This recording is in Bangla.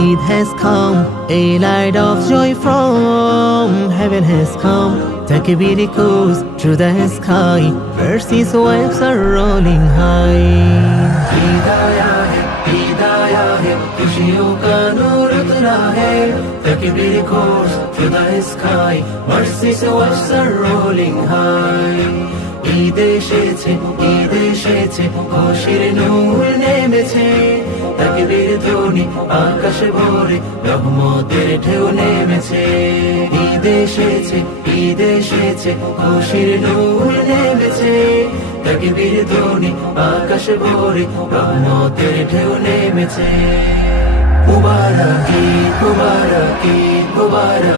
Eid has come, a light of joy from heaven has come. Takbir echoes through the sky, mercy's waves are rolling high. Hidayah hai, khushiyon ka noor utara hai. Takbir echoes through the sky, mercy's waves are rolling high. Eid এসেছে, খুশির নূর নেমেছে। তাকবীর ধ্বনি আকাশে ভরে, রহমতের ঢেউ নেমেছে। ঈদ এসেছে, খুশির নূর নেমেছে। তাকবীর ধ্বনি আকাশে ভরে, রহমতের ঢেউ নেমেছে। মুবারক ঈদ, মুবারক ঈদ, মুবারক।